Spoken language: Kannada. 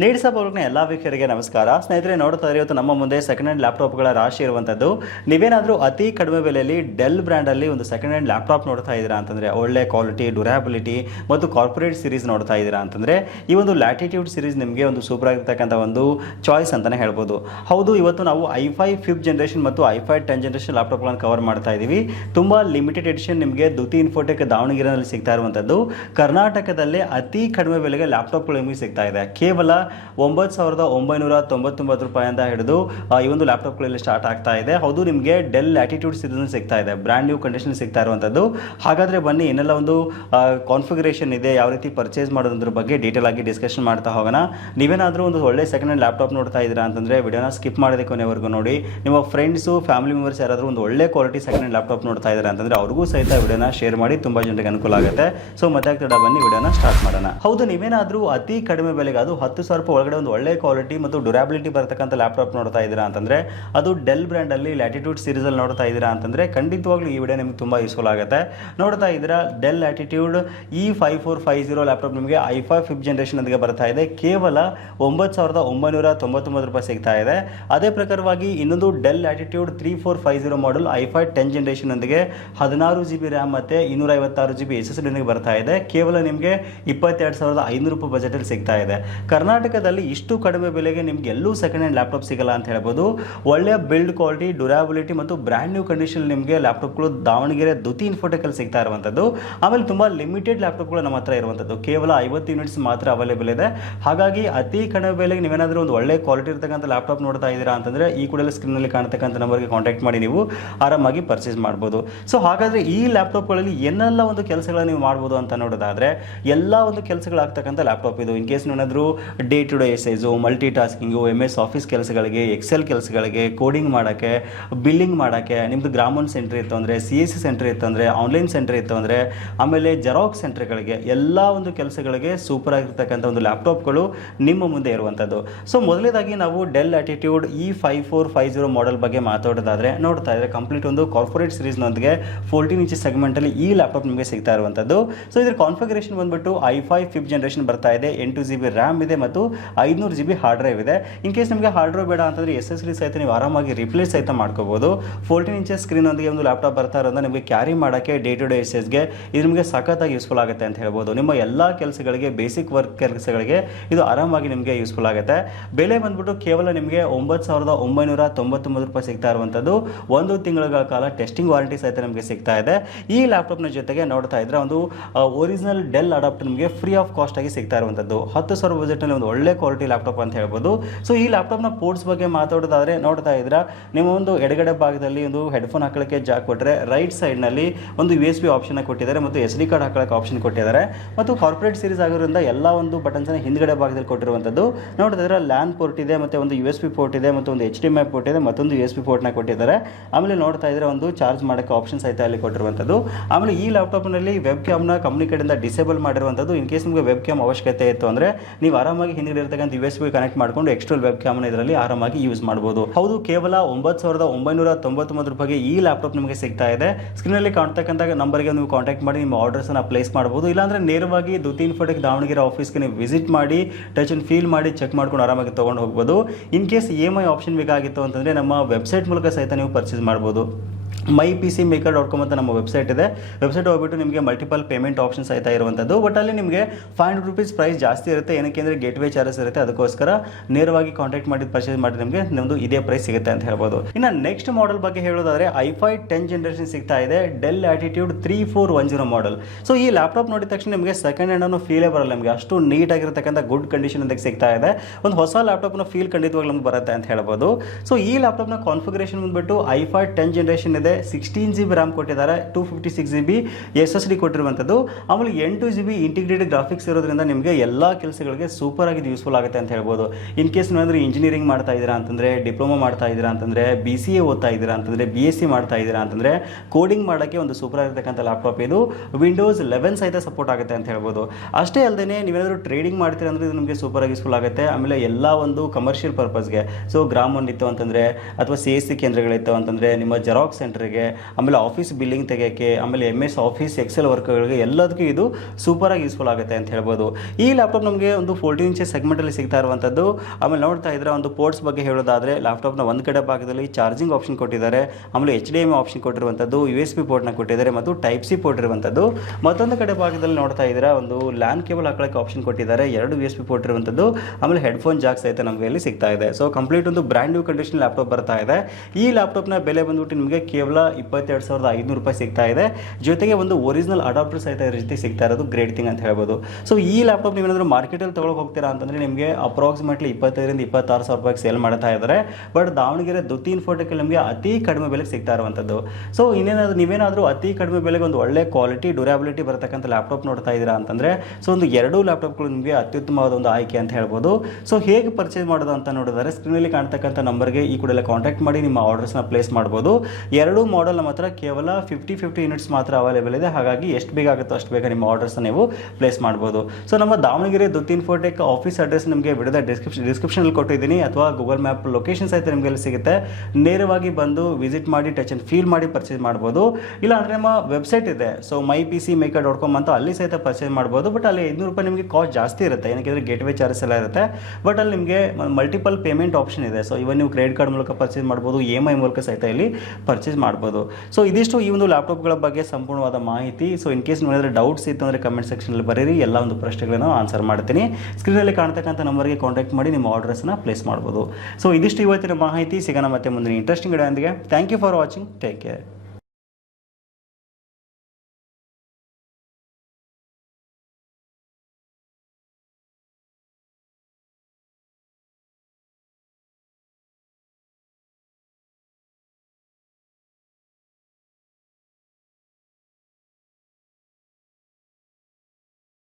ನೀಡ್ಸ ಬೋರ್ಗ್ನ ಎಲ್ಲ ವೀಕ್ಷಕರಿಗೆ ನಮಸ್ಕಾರ. ಸ್ನೇಹಿತರೆ, ನೋಡ್ತಾ ಇದ್ರೆ ಇವತ್ತು ನಮ್ಮ ಮುಂದೆ ಸೆಕೆಂಡ್ ಹ್ಯಾಂಡ್ ಲ್ಯಾಪ್ಟಾಪ್ಗಳ ರಾಶಿ ಇರುವಂಥದ್ದು ನೀವೇನಾದರೂ ಅತಿ ಕಡಿಮೆ ಬೆಲೆಯಲ್ಲಿ ಡೆಲ್ ಬ್ರ್ಯಾಂಡಲ್ಲಿ ಒಂದು ಸೆಕೆಂಡ್ ಹ್ಯಾಂಡ್ ಲ್ಯಾಪ್ಟಾಪ್ ನೋಡ್ತಾ ಇದ್ದೀರಾ ಅಂತಂದರೆ, ಒಳ್ಳೆ ಕ್ವಾಲಿಟಿ ಡ್ಯೂರಾಬಿಲಿಟಿ ಮತ್ತು ಕಾರ್ಪೊರೇಟ್ ಸೀರೀಸ್ ನೋಡ್ತಾ ಇದ್ದೀರಾ ಅಂತಂದರೆ, ಈ ಒಂದು ಲ್ಯಾಟಿಟ್ಯೂಡ್ ಸೀರೀಸ್ ನಿಮಗೆ ಒಂದು ಸೂಪರ್ ಆಗಿರ್ತಕ್ಕಂಥ ಒಂದು ಚಾಯ್ಸ್ ಅಂತಲೇ ಹೇಳ್ಬೋದು. ಹೌದು, ಇವತ್ತು ನಾವು ಐ ಫೈ ಫಿಫ್ತ್ ಜನರೇಷನ್ ಮತ್ತು ಐ ಫೈ ಟೆನ್ ಜನರೇಷನ್ ಲ್ಯಾಪ್ಟಾಪ್ಗಳನ್ನು ಕವರ್ ಮಾಡ್ತಾ ಇದ್ದೀವಿ. ತುಂಬ ಲಿಮಿಟೆಡ್ ಎಡಿಷನ್ ನಿಮಗೆ ದುತಿ ಇನ್ಫೋಟೆಕ್ ದಾವಣಗೆರೆಯಲ್ಲಿ ಸಿಗ್ತಾ ಇರುವಂಥದ್ದು ಕರ್ನಾಟಕದಲ್ಲೇ ಅತಿ ಕಡಿಮೆ ಬೆಲೆಗೆ ಲ್ಯಾಪ್ಟಾಪ್ಗಳು ನಿಮಗೆ ಸಿಗ್ತಾ ಇದೆ. ಕೇವಲ ಒಂಬತ್ತು ಸಾವಿರದ ಒಂಬೈನೂರ ತೊಂಬತ್ತೊಂಬತ್ತು ರೂಪಾಯಿಂದ ಹಿಡಿದು ಈ ಒಂದು ಲ್ಯಾಪ್ಟಾಪ್ಗಳಲ್ಲಿ ಸ್ಟಾರ್ಟ್ ಆಗ್ತಾ ಇದೆ. ಹೌದು, ನಿಮಗೆ ಡೆಲ್ ಆಟಿಟ್ಯೂಡ್ ಇದನ್ನು ಸಿಗ್ತಾ ಇದೆ. ಬ್ರ್ಯಾಂಡ್ ನ್ಯೂ ಕಂಡೀಷನ್ ಸಿಗ್ತಾ ಇರುವಂಥದ್ದು ಹಾಗಾದರೆ ಬನ್ನಿ ಏನೆಲ್ಲ ಒಂದು ಕಾನ್ಫಿಗರೇಷನ್ ಇದೆ, ಯಾವ ರೀತಿ ಪರ್ಚೇಸ್ ಮಾಡೋದ್ರ ಬಗ್ಗೆ ಡೀಟೇಲ್ ಆಗಿ ಡಿಸ್ಕಷನ್ ಮಾಡ್ತಾ ಹೋಗೋಣ. ನೀವೇನಾದರೂ ಒಂದು ಒಳ್ಳೆ ಸೆಕೆಂಡ್ ಹ್ಯಾಂಡ್ ಲ್ಯಾಪ್ಟಾಪ್ ನೋಡ್ತಾ ಇದ್ದೀರಾ ಅಂತಂದರೆ ವಿಡಿಯೋನ ಸ್ಕಿಪ್ ಮಾಡಿದೆ ಕೊನೆವರೆಗೂ ನೋಡಿ. ನಿಮ್ಮ ಫ್ರೆಂಡ್ಸು ಫ್ಯಾಮಿಲಿ ಮೆಂಬರ್ಸ್ ಯಾರಾದರೂ ಒಂದು ಒಳ್ಳೆ ಕ್ವಾಲಿಟಿ ಸೆಕೆಂಡ್ ಹ್ಯಾಂಡ್ ಲ್ಯಾಪ್ಟಾಪ್ ನೋಡ್ತಾ ಇದ್ದಾರೆ ಅಂತಂದರೆ ಅವ್ರಿಗೂ ಸಹಿತ ವಿಡಿಯೋನ ಶೇರ್ ಮಾಡಿ, ತುಂಬ ಜನರಿಗೆ ಅನುಕೂಲ ಆಗುತ್ತೆ. ಸೊ ಮತ್ತೆ ತಡ ಬನ್ನಿ, ವಿಡಿಯೋನ ಸ್ಟಾರ್ಟ್ ಮಾಡೋಣ. ಹೌದು, ನೀವೇನಾದರೂ ಅತಿ ಕಡಿಮೆ ಬೆಲೆಗೆ, ಅದು ಹತ್ತು ಸಾವಿರ ರೂಪಾಯಿ ಒಳಗಡೆ ಒಂದು ಒಳ್ಳೆ ಕ್ವಾಲಿಟಿ ಮತ್ತು ಡ್ಯೂರಾಬಿಲಿಟಿ ಬರ್ತಕ್ಕಂಥ ಲ್ಯಾಪ್ಟಾಪ್ ನೋಡ್ತಾ ಇದ್ದೀರಾ ಅಂತಂದರೆ, ಅದು ಡೆಲ್ ಬ್ರ್ಯಾಂಡಲ್ಲಿ ಲ್ಯಾಟಿಟ್ಯೂಡ್ ಸೀರೀಸಲ್ಲಿ ನೋಡ್ತಾ ಇದ್ದೀರಾ ಅಂತಂದರೆ ಖಂಡಿತವಾಗ್ಲೂ ಈ ವಿಡಿಯೋ ನಿಮಗೆ ತುಂಬ ಯೂಸ್ಫುಲ್ ಆಗುತ್ತೆ. ನೋಡ್ತಾ ಇದ್ದೀರಾ Dell Latitude E five four five zero laptop ನಿಮಗೆ ಐ ಫೈವ್ ಫಿಫ್ತ್ ಜನರೇಷನ್ ಅದಕ್ಕೆ ಬರ್ತಾ ಇದೆ. ಕೇವಲ ಒಂಬತ್ತು ಸಾವಿರದ ಒಂಬೈನೂರ ತೊಂಬತ್ತೊಂಬತ್ತು ರೂಪಾಯಿ ಸಿಗ್ತಾ ಇದೆ. ಅದೇ ಪ್ರಕಾರವಾಗಿ ಇನ್ನೊಂದು Dell Latitude three four five zero model I five ten generation ಹದಿನಾರು ಜಿ ಬಿ ರ್ಯಾಮ್ ಮತ್ತು ಇನ್ನೂರ ಐವತ್ತಾರು G B S S D ಬರ್ತಾ ಇದೆ. ಕೇವಲ ನಿಮಗೆ ಇಪ್ಪತ್ತೆರಡು ಸಾವಿರದ ಐನೂರು ರೂಪಾಯಿ ಬಜೆಟಲ್ಲಿ ಸಿಗ್ತಾ ಇದೆ. ಕರ್ನಾಟಕದಲ್ಲಿ ಇಷ್ಟು ಕಡಿಮೆ ಬೆಲೆಗೆ ನಿಮ್ಗೆ ಎಲ್ಲೂ ಸೆಕೆಂಡ್ ಹ್ಯಾಂಡ್ ಲ್ಯಾಪ್ಟಾಪ್ ಸಿಗಲ್ಲ ಅಂತ ಹೇಳ್ಬೋದು. ಒಳ್ಳೆಯ ಬಿಲ್ಡ್ ಕ್ವಾಲಿಟಿ ಡ್ಯೂರಾಬಿಲಿಟಿ ಮತ್ತು ಬ್ರ್ಯಾಂಡ್ ನ್ಯೂ ಕಂಡೀಷನ್ ನಿಮಗೆ ಲ್ಯಾಪ್ಟಾಪ್ಗಳು ದಾವಣಗೆರೆ ದುತಿ ಇನ್ಫೋಟೆಕಲ್ಲಿ ಸಿಗ್ತಾ ಇರುವಂಥದ್ದು. ಆಮೇಲೆ ತುಂಬ ಲಿಮಿಟೆಡ್ ಲ್ಯಾಪ್ಟಾಪ್ಗಳು ನಮ್ಮ ಹತ್ರ ಇರುವಂಥದ್ದು. ಕೇವಲ ಐವತ್ತು ಯೂನಿಟ್ಸ್ ಮಾತ್ರ ಅವೈಲೇಬಲ್ ಇದೆ. ಹಾಗಾಗಿ ಅತಿ ಕಡಿಮೆ ಬೆಲೆಗೆ ನೀವೇನಾದರೂ ಒಂದು ಒಳ್ಳೆ ಕ್ವಾಲಿಟಿ ಇರ್ತಕ್ಕಂಥ ಲ್ಯಾಪ್ಟಾಪ್ ನೋಡ್ತಾ ಇದ್ದೀರಾ ಅಂತಂದರೆ ಈ ಕೂಡಲೇ ಸ್ಕ್ರೀನಲ್ಲಿ ಕಾಣ್ತಕ್ಕಂಥ ನಂಬರ್ಗೆ ಕಾಂಟ್ಯಾಕ್ಟ್ ಮಾಡಿ ನೀವು ಆರಾಮಾಗಿ ಪರ್ಚೇಸ್ ಮಾಡ್ಬೋದು. ಸೊ ಹಾಗಾದರೆ ಈ ಲ್ಯಾಪ್ಟಾಪ್ಗಳಲ್ಲಿ ಏನೆಲ್ಲ ಒಂದು ಕೆಲಸಗಳನ್ನ ನೀವು ಮಾಡ್ಬೋದು ಅಂತ ನೋಡೋದಾದರೆ, ಎಲ್ಲ ಒಂದು ಕೆಲಸಗಳಾಗ್ತಕ್ಕಂಥ ಲ್ಯಾಪ್ಟಾಪ್ ಇದು. ಇನ್ ಕೇಸ್ ಏನಾದರೂ ಡೇ ಟು ಡೇ ಎಸೈಸು multitasking M S office ಕೆಲಸಗಳಿಗೆ ಎಕ್ಸೆಲ್ ಕೆಲಸಗಳಿಗೆ ಕೋಡಿಂಗ್ ಮಾಡೋಕ್ಕೆ ಬಿಲ್ಲಿಂಗ್ ಮಾಡೋಕ್ಕೆ ನಿಮ್ಮದು ಗ್ರಾಮನ್ ಸೆಂಟ್ರ್ ಇತ್ತು ಅಂದರೆ ಸಿ ಎಸ್ ಸಿ ಸೆಂಟ್ರ್ ಇತ್ತು ಅಂದರೆ ಆನ್ಲೈನ್ ಸೆಂಟ್ರ್ ಇತ್ತು ಅಂದರೆ, ಆಮೇಲೆ ಜೆರಾಕ್ಸ್ ಸೆಂಟ್ರ್ಗಳಿಗೆ ಎಲ್ಲ ಒಂದು ಕೆಲಸಗಳಿಗೆ ಸೂಪರ್ ಆಗಿರ್ತಕ್ಕಂಥ ಒಂದು ಲ್ಯಾಪ್ಟಾಪ್ಗಳು ನಿಮ್ಮ ಮುಂದೆ ಇರುವಂಥದ್ದು. ಸೊ ಮೊದಲೇದಾಗಿ ನಾವು Dell Latitude E five four five zero model ಬಗ್ಗೆ ಮಾತಾಡೋದಾದರೆ, ನೋಡ್ತಾ ಇದ್ದರೆ ಕಂಪ್ಲೀಟ್ ಒಂದು ಕಾರ್ಪೊರೇಟ್ ಸೀರೀಸ್ನೊಂದಿಗೆ ಫೋರ್ಟೀನ್ ಇಂಚ್ ಸೆಗ್ಮೆಂಟಲ್ಲಿ ಈ ಲ್ಯಾಪ್ಟಾಪ್ ನಿಮಗೆ ಸಿಗ್ತಾ ಇರುವಂಥದ್ದು. ಸೊ ಇದರ ಕಾನ್ಫಿಗರೇಷನ್ ಬಂದ್ಬಿಟ್ಟು ಐ ಫೈವ್ ಫಿಫ್ತ್ ಜನರೇಷನ್ ಬರ್ತಾ ಇದೆ, ಎಂಟು ಜಿ ಬಿ ರ್ಯಾಮ್ ಇದೆ ಮತ್ತು ಐದುನೂರು ಜಿ ಬಿ ಹಾರ್ಡ್ ಡ್ರೈವ್ ಇದೆ. ಇನ್ ಕೇಸ್ ನಿಮಗೆ ಹಾರ್ಡ್ ಡ್ರೈವ್ ಬೇಡ ಅಂತಂದರೆ ಎಸ್ ಎಸ್ ಡಿ ಸಹಿತ ನೀವು ಆರಾಮಾಗಿ ರಿಪ್ಲೇಸ್ ಸಹಿತ ಮಾಡ್ಕೋಬೋದು. ಫೋರ್ಟೀನ್ ಇಂಚಸ್ ಸ್ಕ್ರೀನೊಂದಿಗೆ ಒಂದು ಲ್ಯಾಪ್ಟಾಪ್ ಬರ್ತಾ ಇರೋದ್ರಿಂದ ನಿಮಗೆ ಕ್ಯಾರಿ ಮಾಡೋಕ್ಕೆ ಡೇ ಟು ಡೇ ಎಸ್ಗೆ ಇದು ನಿಮಗೆ ಸಖತ್ತಾಗಿ ಯೂಸ್ಫುಲ್ ಆಗುತ್ತೆ ಅಂತ ಹೇಳ್ಬೋದು. ನಿಮ್ಮ ಎಲ್ಲ ಕೆಲಸಗಳಿಗೆ ಬೇಸಿಕ್ ವರ್ಕ್ ಕೆಲಸಗಳಿಗೆ ಇದು ಆರಾಮಾಗಿ ನಿಮಗೆ ಯೂಸ್ಫುಲ್ ಆಗುತ್ತೆ. ಬೆಲೆ ಬಂದ್ಬಿಟ್ಟು ಕೇವಲ ನಿಮಗೆ ಒಂಬತ್ತು ಸಾವಿರದ ಒಂಬೈನೂರ ತೊಂಬತ್ತೊಂಬತ್ತು ರೂಪಾಯಿ ಸಿಗ್ತಾ ಇರುವಂಥದ್ದು ಒಂದು ತಿಂಗಳ ಕಾಲ ಟೆಸ್ಟಿಂಗ್ ವಾರಂಟಿ ಸಹಿತ ನಿಮಗೆ ಸಿಗ್ತಾ ಇದೆ. ಈ ಲ್ಯಾಪ್ಟಾಪ್ನ ಜೊತೆಗೆ ನೋಡ್ತಾ ಇದ್ರೆ ಒಂದು ಒರಿಜಿನಲ್ ಡೆಲ್ ಅಡಾಪ್ಟರ್ ನಿಮಗೆ ಫ್ರೀ ಆಫ್ ಕಾಸ್ಟ್ ಆಗಿ ಸಿಗ್ತಾ ಇರುವಂಥದ್ದು ಹತ್ತು ಸಾವಿರ ಬಜೆಟ್ನಲ್ಲಿ ಒಂದು ಒಳ್ಳೆ ಕ್ವಾಲಿಟಿ ಲ್ಯಾಪ್ಟಾಪ್ ಅಂತ ಹೇಳ್ಬೋದು. ಸೊ ಈ ಲ್ಯಾಪ್ಟಾಪ್ನ ಪೋರ್ಟ್ಸ್ ಬಗ್ಗೆ ಮಾತಾಡೋದಾದ್ರೆ ನೋಡ್ತಾ ಇದ್ರೆ ನಿಮ್ಮ ಒಂದು ಎಡಗಡೆ ಭಾಗದಲ್ಲಿ ಒಂದು ಹೆಡ್ಫೋನ್ ಹಾಕೋಕ್ಕೆ ಜಾಕ್ ಕೊಟ್ಟರೆ ರೈಟ್ ಸೈಡ್ನಲ್ಲಿ ಒಂದು ಯು ಎಸ್ ಬಿ ಆಪ್ಷನ್ ಕೊಟ್ಟಿದ್ದಾರೆ ಮತ್ತು ಎಸ್ ಡಿ ಕಾರ್ಡ್ ಹಾಕೊಳ್ಳೋಕೆ ಆಪ್ಷನ್ ಕೊಟ್ಟಿದ್ದಾರೆ. ಮತ್ತು ಕಾರ್ಪೊರೇಟ್ ಸೀರೀಸ್ ಆಗಿರೋದ್ರಿಂದ ಎಲ್ಲ ಒಂದು ಬಟನ್ಸ್ನ ಹಿಂದ್ಗಡೆ ಭಾಗದಲ್ಲಿ ಕೊಟ್ಟಿರುವಂಥದ್ದು. ನೋಡಿದ್ರೆ ಲ್ಯಾನ್ ಪೋರ್ಟ್ ಇದೆ ಮತ್ತು ಒಂದು ಯು ಎಸ್ ಬಿ ಪೋರ್ಟ್ ಇದೆ ಮತ್ತು ಒಂದು ಎಚ್ ಡಿ ಎಂ ಪೋರ್ಟ್ ಇದೆ ಮತ್ತೊಂದು ಯು ಎಸ್ ಬಿ ಪೋರ್ಟ್ನ ಕೊಟ್ಟಿದ್ದಾರೆ. ಆಮೇಲೆ ನೋಡ್ತಾ ಇದ್ರೆ ಒಂದು ಚಾರ್ಜ್ ಮಾಡೋಕ್ಕೆ ಆಪ್ಷನ್ ಸಹಿತ ಅಲ್ಲಿ ಕೊಟ್ಟಿರುವಂಥದ್ದು. ಆಮೇಲೆ ಈ ಲ್ಯಾಪ್ಟಾಪ್ನಲ್ಲಿ ವೆಬ್ ಕ್ಯಾಮ್ನ ಕಂಪ್ನಿ ಕಡೆಯಿಂದ ಡಿಸೇಬಲ್ ಮಾಡಿರುವಂಥದ್ದು. ಇನ್ ಕೇಸ್ ನಿಮಗೆ ವೆಬ್ ಕ್ಯಾಮ್ ಅವಶ್ಯಕತೆ ಇತ್ತು ಅಂದರೆ ನೀವು ಆರಾಮಾಗಿ ಹಿಂದ್ಗಡೆ ಇರತಕ್ಕಂಥ ಯು ಎಸ್ ಬಿ ಕನೆಕ್ಟ್ ಮಾಡಿಕೊಂಡು ಎಕ್ಸ್ಟ್ರಲ್ ವೆಬ್ ಕ್ಯಾಮ್ನ ಇದರಲ್ಲಿ ಆರಾಮಾಗಿ ಯೂಸ್ ಮಾಡಬಹುದು ಹೌದು, ಕೇವಲ ಒಂಬತ್ತು ಸಾವಿರದ ಒಂಬೈನೂರ ತೊಂಬತ್ತೊಂಬತ್ತು ರೂಪಾಯಿಗೆ ಈ ಲ್ಯಾಪ್ಟಾಪ್ ನಿಮಗೆ ಸಿಗ್ತಾ ಇದೆ. ಸ್ಕ್ರೀನಲ್ಲಿ ಕಾಣ್ತಕ್ಕಂಥ ನಂಬರ್ಗೆ ನೀವು ಕಾಂಟ್ಯಾಕ್ಟ್ ಮಾಡಿ, ನಿಮ್ಮ ಆರ್ಡರ್ಸನ್ನು ಪ್ಲೇಸ್ ಮಾಡಬಹುದು ಇಲ್ಲಾಂದರೆ ನೇರವಾಗಿ ದುತೀನ್ ಫೋಟೆಗೆ ದಾವಣಗೆರೆ ಆಫೀಸ್ಗೆ ನೀವು ವಿಸಿಟ್ ಮಾಡಿ ಟಚ್ ಅಂಡ್ ಫೀಲ್ ಮಾಡಿ ಚೆಕ್ ಮಾಡ್ಕೊಂಡು ಆರಾಮಾಗಿ ತಗೊಂಡು ಹೋಗ್ಬೋದು. In case E M I option ಬೇಕಾಗಿತ್ತು ಅಂತಂದರೆ ನಮ್ಮ ವೆಬ್ಸೈಟ್ ಮೂಲಕ ಸಹಿತ ನೀವು ಪರ್ಚೇಸ್ ಮಾಡ್ಬೋದು. My P C maker dot com ಅಂತ ನಮ್ಮ ವೆಬ್ಸೈಟ್ ಇದೆ. ವೆಬ್ಸೈಟ್ ಹೋಗ್ಬಿಟ್ಟು ನಿಮಗೆ ಮಲ್ಟಿಪಲ್ ಪೇಮೆಂಟ್ ಆಪ್ಷನ್ಸ್ ಆಯ್ತಾ ಇರುವಂಥದ್ದು. ಬಟ್ ಅಲ್ಲಿ ನಿಮಗೆ ಫೈವ್ ಹಂಡ್ರೆಡ್ ರುಪೀಸ್ ಪ್ರೈಸ್ ಜಾಸ್ತಿ ಇರುತ್ತೆ. ಏನಕ್ಕೆ ಅಂದರೆ ಗೇಟ್ ವೇ ಚಾರ್ಜಸ್ ಇರುತ್ತೆ. ಅದಕ್ಕೋಸ್ಕರ ನೇರವಾಗಿ ಕಾಂಟ್ಯಾಕ್ಟ್ ಮಾಡಿದ ಪರ್ಚೇಸ್ ಮಾಡಿ ನಿಮಗೆ ನಿಮ್ಮದು ಇದೇ ಪ್ರೈಸ್ ಸಿಗುತ್ತೆ ಅಂತ ಹೇಳ್ಬೋದು. ಇನ್ನು ನೆಕ್ಸ್ಟ್ ಮಾಡೆಲ್ ಬಗ್ಗೆ ಹೇಳೋದಾದ್ರೆ ಐ ಫೈ ಟೆನ್ ಜನರೇಷನ್ ಸಿಗ್ತಾ ಇದೆ. Dell Latitude three four one zero model so ಈ ಲ್ಯಾಪ್ಟಾಪ್ ನೋಡಿದ ತಕ್ಷಣ ನಿಮಗೆ ಸೆಕೆಂಡ್ ಹ್ಯಾಂಡ್ ಅನ್ನೋ ಫೀಲೇ ಬರಲ್ಲ ನಿಮಗೆ. ಅಷ್ಟು ನೀಟ್ ಆಗಿರತಕ್ಕಂಥ ಗುಡ್ ಕಂಡೀಷನ್ ಅಂತ ಸಿಗ್ತಾ ಇದೆ. ಒಂದು ಹೊಸ ಲ್ಯಾಪ್ಟಾಪ್ನ ಫೀಲ್ ಖಂಡಿತವಾಗ್ಲೂ ನಮ್ಗೆ ಬರುತ್ತೆ ಅಂತ ಹೇಳ್ಬೋದು. ಸೊ ಈ ಲ್ಯಾಪ್ಟಾಪ್ನ ಕಾನ್ಫಿಗರೇಷನ್ ಬಂದ್ಬಿಟ್ಟು ಐ ಫೈ ಟೆನ್ ಜನರೇಷನ್ ಇದೆ. ಸಿಕ್ಸ್ಟೀನ್ ಜಿ ಬಿ ರ್ಯಾಮ್ ಕೊಟ್ಟಿದ್ದಾರೆ two fifty six G B S S D ಕೊಟ್ಟಿರುವಂಥದ್ದು. ಆಮೇಲೆ ಎಂಟು ಜಿ ಬಿ ಇಂಟಿಗ್ರೇಟೆಡ್ ಗ್ರಾಫಿಕ್ಸ್ ಇರೋದ್ರಿಂದ ನಿಮಗೆ ಎಲ್ಲ ಕೆಲಸಗಳಿಗೆ ಸೂಪರ್ ಆಗಿ ಯೂಸ್ಫುಲ್ ಆಗುತ್ತೆ ಅಂತ ಹೇಳ್ಬೋದು. ಇನ್ ಕೇಸ್ ಏನಂದ್ರೆ ಇಂಜಿನಿಯರಿಂಗ್ ಮಾಡ್ತಾ ಇದ್ದೀರಾ ಅಂತಂದರೆ ಡಿಪ್ಲೊಮಾ ಮಾಡ್ತಾ ಇದ್ದೀರಾ ಅಂತಂದರೆ ಬಿ ಸಿ ಎ ಓದ್ತಾ ಇದ್ದೀರಾ ಅಂತಂದರೆ ಬಿ ಎಸ್ ಸಿ ಮಾಡ್ತಾ ಇದ್ದೀರಾ ಅಂತಂದರೆ ಕೋಡಿಂಗ್ ಮಾಡೋಕ್ಕೆ ಒಂದು ಸೂಪರ್ ಆಗಿರ್ತಕ್ಕಂಥ ಲ್ಯಾಪ್ಟಾಪ್ ಇದು. ವಿಂಡೋಸ್ ಲೆವೆನ್ ಸಹಿತ ಸಪೋರ್ಟ್ ಆಗುತ್ತೆ ಅಂತ ಹೇಳ್ಬೋದು. ಅಷ್ಟೇ ಅಲ್ಲದೆ ನೀವೇನಾದರೂ ಟ್ರೇಡಿಂಗ್ ಮಾಡ್ತೀರಾ ಅಂದರೆ ಇದು ನಿಮಗೆ ಸೂಪರ್ ಆಗಿ ಯೂಸ್ಫುಲ್ ಆಗುತ್ತೆ. ಆಮೇಲೆ ಎಲ್ಲ ಒಂದು ಕಮರ್ಷಿಯಲ್ ಪರ್ಪಸ್ಗೆ ಸೊ ಗ್ರಾಮನ್ ಇತ್ತು ಅಂತಂದರೆ, ಅಥವಾ ಸಿ ಎಸ್ ಸಿ ಕೇಂದ್ರಗಳಿತ್ತು ಅಂತಂದರೆ, ನಿಮ್ಮ ಜೆರಾಕ್ಸ್ ಸೆಂಟರ್ ಕ್ಯಾಲ್ಕುಲೇಟರ್ಗೆ ಆಮೇಲೆ ಆಫೀಸ್ ಬಿಲ್ಲಿಂಗ್ ತೆಗೆಯೋಕ್ಕೆ, ಆಮೇಲೆ ಎಂ ಎಸ್ ಆಫೀಸ್ ಎಕ್ಸೆಲ್ ವರ್ಕ್ಗಳಿಗೆ ಎಲ್ಲದಕ್ಕೂ ಇದು ಸೂಪರಾಗಿ ಯೂಸ್ಫುಲ್ ಆಗುತ್ತೆ ಅಂತ ಹೇಳ್ಬೋದು. ಈ ಲ್ಯಾಪ್ಟಾಪ್ ನಮಗೆ ಒಂದು ಫೋರ್ಟೀನ್ ಇಂಚಸ್ ಸೆಗ್ಮೆಂಟಲ್ಲಿ ಸಿಗ್ತಾ ಇರುವಂಥದ್ದು ಆಮೇಲೆ ನೋಡ್ತಾ ಇದ್ರೆ ಒಂದು ಪೋರ್ಟ್ಸ್ ಬಗ್ಗೆ ಹೇಳೋದಾದರೆ ಲ್ಯಾಪ್ಟಾಪ್ನ ಒಂದು ಕಡೆ ಭಾಗದಲ್ಲಿ ಚಾರ್ಜಿಂಗ್ ಆಪ್ಷನ್ ಕೊಟ್ಟಿದ್ದಾರೆ. ಆಮೇಲೆ ಎಚ್ ಡಿ ಎಂ ಆಪ್ಷನ್ ಕೊಟ್ಟಿರುವಂಥದ್ದು ಯು ಎಸ್ ಪಿ ಪೋರ್ಟ್ನ ಕೊಟ್ಟಿದ್ದಾರೆ ಮತ್ತು ಟೈಪ್ ಸಿ ಪೋರ್ಟ್ ಇರುವಂಥದ್ದು ಮತ್ತೊಂದು ಕಡೆ ಭಾಗದಲ್ಲಿ ನೋಡ್ತಾ ಇದ್ದೀರಾ ಒಂದು ಲ್ಯಾನ್ ಕೇಬಲ್ ಹಾಕೊಳ್ಳೋಕ್ಕೆ ಆಪ್ಷನ್ ಕೊಟ್ಟಿದ್ದಾರೆ. ಎರಡು ಯು ಎಸ್ ಪಿ ಪೋರ್ಟ್ ಇರುವಂಥದ್ದು ಆಮೇಲೆ ಹೆಡ್ಫೋನ್ ಜಾಕ್ ಸಹಿತ ನಮಗೆ ಇಲ್ಲಿ ಸಿಗ್ತಾ ಇದೆ. ಸೊ ಕಂಪ್ಲೀಟ್ ಒಂದು ಬ್ರ್ಯಾಂಡ್ ನ್ಯೂ ಕಂಡೀಷನ್ ಲ್ಯಾಪ್ಟಾಪ್ ಬರ್ತಾ ಇದೆ. ಈ ಲ್ಯಾಪ್ಟಾಪ್ನ ಬೆಲೆ ಬಂದ್ಬಿಟ್ಟು ನಿಮಗೆ ಕೇವಲ ಇಪ್ಪತ್ತೆರಡು ಸಾವಿರದ ಐದುನೂರು ರೂಪಾಯಿ ಸಿಗ್ತಾ ಇದೆ. ಜೊತೆಗೆ ಒಂದು ಒರಿಜಿನಲ್ ಅಡಾಪ್ಟರ್ ಸಹಿತ ಇದ್ರ ಜೊತೆ ಸಿಗ್ತಾ ಇರೋದು ಗ್ರೇಟ್ ಥಿಂಗ್ ಅಂತ ಹೇಳ್ಬೋದು. ಸೊ ಈ ಲ್ಯಾಪ್ಟಾಪ್ ನೀವೇನಾದರೂ ಮಾರ್ಕೆಟಲ್ಲಿ ತೊಗೊಳಕ್ಕೆ ಹೋಗ್ತೀರಾ ಅಂತಂದರೆ ನಿಮಗೆ ಅಪ್ರಾಕ್ಸಿಮೇಟ್ಲಿ ಇಪ್ಪತ್ತೈದರಿಂದ ಇಪ್ಪತ್ತಾರು ಸಾವಿರ ರೂಪಾಯಿಗೆ ಸೇಲ್ ಮಾಡ್ತಾ ಇದ್ದಾರೆ ಬಟ್ ದಾವಣಗೆರೆ ದುತ್ತಿ ಫೋಟೋಕ್ಕೆ ನಿಮಗೆ ಅತಿ ಕಡಿಮೆ ಬೆಲೆಗೆ ಸಿಗ್ತಾ ಇರುವಂಥದ್ದು ಸೊ ಇನ್ನೇನಾದರೂ ನೀವೇನಾದರೂ ಅತಿ ಕಡಿಮೆ ಬೆಲೆಗೆ ಒಂದು ಒಳ್ಳೆ ಕ್ವಾಲಿಟಿ ಡ್ಯೂರಾಬಿಲಿಟಿ ಬರತಕ್ಕಂಥ ಲ್ಯಾಪ್ಟಾಪ್ ನೋಡ್ತಾ ಇದ್ದೀರಾ ಅಂತಂದರೆ ಸೊ ಒಂದು ಎರಡೂ ಲ್ಯಾಪ್ಟಾಪ್ಗಳು ನಿಮಗೆ ಅತ್ಯುತ್ತಮವಾದ ಒಂದು ಆಯ್ಕೆ ಅಂತ ಹೇಳ್ಬೋದು. ಸೊ ಹೇಗೆ ಪರ್ಚೇಸ್ ಮಾಡೋದು ಅಂತ ನೋಡಿದರೆ ಸ್ಕ್ರೀನಲ್ಲಿ ಕಾಣ್ತಕ್ಕಂಥ ನಂಬರ್ಗೆ ಈ ಕೂಡಲೇ ಕಾಂಟ್ಯಾಕ್ಟ್ ಮಾಡಿ, ನಿಮ್ಮ ಆರ್ಡರ್ಸ್ನ ಪ್ಲೇಸ್ ಮಾಡ್ಬೋದು. ಎರಡೂ ಮಾಡೆಲ್ ನಮ್ಮ ಹತ್ರ ಕೇವಲ ಫಿಫ್ಟಿ ಫಿಫ್ಟಿ ಯೂನಿಟ್ಸ್ ಮಾತ್ರ ಅವೈಲೇಬಲ್ ಇದೆ. ಹಾಗಾಗಿ ಎಷ್ಟು ಬೇಗ ಆಗುತ್ತೋ ಅಷ್ಟು ಬೇಗ ನಿಮ್ಮ ಆರ್ಡರ್ಸ್ ನೀವು ಪ್ಲೇಸ್ ಮಾಡ್ಬೋದು. ಸೊ ನಮ್ಮ ದಾವಣಗೆರೆ ದುತ್ತಿನ್ ಫೋರ್ಟೆಕ್ ಆಫೀಸ್ ಅಡ್ರೆಸ್ ನಿಮಗೆ ಬಿಡದೆ ಡಿಸ್ಕ್ರಿಪ್ಷನ್ ಡಿಸ್ಕ್ರಿಪ್ಷನಲ್ಲಿ ಕೊಟ್ಟಿದ್ದೀನಿ ಅಥವಾ ಗೂಗಲ್ ಮ್ಯಾಪ್ ಲೊಕೇಶನ್ ಸಹಿತ ನಿಮಗೆ ಅಲ್ಲಿ ಸಿಗುತ್ತೆ. ನೇರವಾಗಿ ಬಂದು ವಿಸಿಟ್ ಮಾಡಿ ಟಚ್ ಅಂಡ್ ಫೀಲ್ ಮಾಡಿ ಪರ್ಚೇಸ್ ಮಾಡ್ಬೋದು. ಇಲ್ಲ ಅಂದರೆ ನಮ್ಮ ವೆಬ್ಸೈಟ್ ಇದೆ. So my P C maker dot com ಅಂತ ಅಲ್ಲಿ ಸಹಿತ ಪರ್ಚೇಸ್ ಮಾಡ್ಬೋದು. ಬಟ್ ಅಲ್ಲಿ ಐದುನೂರು ರೂಪಾಯಿ ನಿಮಗೆ ಕಾಸ್ಟ್ ಜಾಸ್ತಿ ಇರುತ್ತೆ. ಏನಕ್ಕೆ ಗೇಟ್ ವೇ ಚಾರ್ಜಸ್ ಎಲ್ಲ ಇರುತ್ತೆ. ಬಟ್ ಅಲ್ಲಿ ನಿಮಗೆ ಮಲ್ಟಿಪಲ್ ಪೇಮೆಂಟ್ ಆಪ್ಷನ್ ಇದೆ. ಸೊ ಇವನ್ ನೀವು ಕ್ರೆಡಿಟ್ ಕಾರ್ಡ್ ಮೂಲಕ ಪರ್ಚೇಸ್ ಮಾಡ್ಬೋದು ಇ ಎಂ ಐ ಮೂಲಕ ಸಹಿತ ಇಲ್ಲಿ ಪರ್ಚೇಸ್ ಮಾಡ್ಬೋದು. ಸೊ ಇದಿಷ್ಟು ಈ ಒಂದು ಲ್ಯಾಪ್ಟಾಪ್ಗಳ ಬಗ್ಗೆ ಸಂಪೂರ್ಣವಾದ ಮಾಹಿತಿ. ಸೊ ಇನ್ ಕೇಸ್ ನೋಡಿದ್ರೆ ಡೌಟ್ಸ್ ಇತ್ತು ಅಂದರೆ ಕಮೆಂಟ್ ಸೆಕ್ಷನಲ್ಲಿ ಬರೀರಿ. ಎಲ್ಲ ಒಂದು ಪ್ರಶ್ನೆಗಳನ್ನು ಆನ್ಸರ್ ಮಾಡ್ತೀನಿ. ಸ್ಕ್ರೀನಲ್ಲಿ ಕಾಣ್ತಕ್ಕಂಥ ನಂಬರ್ಗೆ ಕಾಂಟ್ಯಾಕ್ಟ್ ಮಾಡಿ ನಿಮ್ಮ ಆರ್ಡ್ರೆಸ್ನ ಪ್ಲೇಸ್ ಮಾಡ್ಬೋದು. ಸೊ ಇದಿಷ್ಟು ಇವತ್ತಿನ ಮಾಹಿತಿ. ಸಿಗೋಣ ಮತ್ತೆ ಮುಂದಿನ interesting video thank you for watching take care